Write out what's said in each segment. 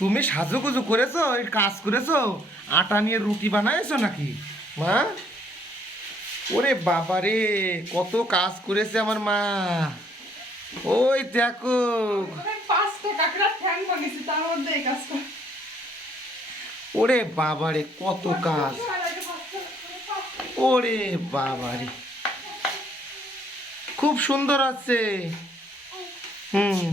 তুমি সাজুগুজু করেছো, এই কাজ করেছো, আটা নিয়ে রুটি বানাইছো নাকি মা? ওরে বাবা রে, কত কাজ করেছে আমার মা। ওই দেখো। ওরে বাবা রে, কত কাজ। ওরে বাবা রে, খুব সুন্দর আছে। হুম।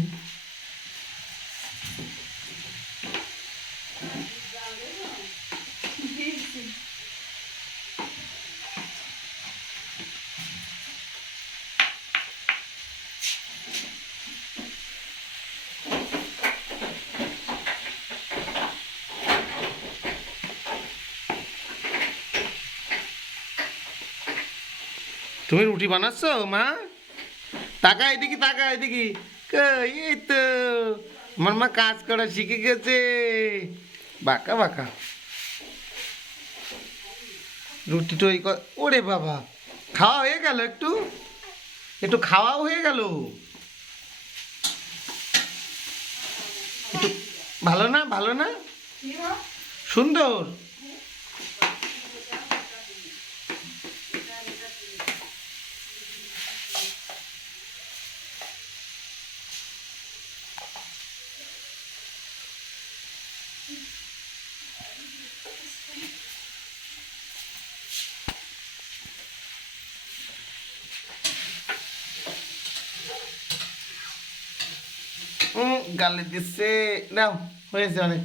তুমি রুটি বানাচ্ছ মা? তাকা এদিকে, তাকা এদিকে। এই তো আমার মা কাজ করা শিখে গেছে। বাঁকা বাঁকা রুটি তৈরি কর। ওরে বাবা, খাওয়া হয়ে গেল? একটু একটু খাওয়াও হয়ে গেল। একটু ভালো না, ভালো না, সুন্দর। গালে দিচ্ছে। নাও, হয়েছে অনেক।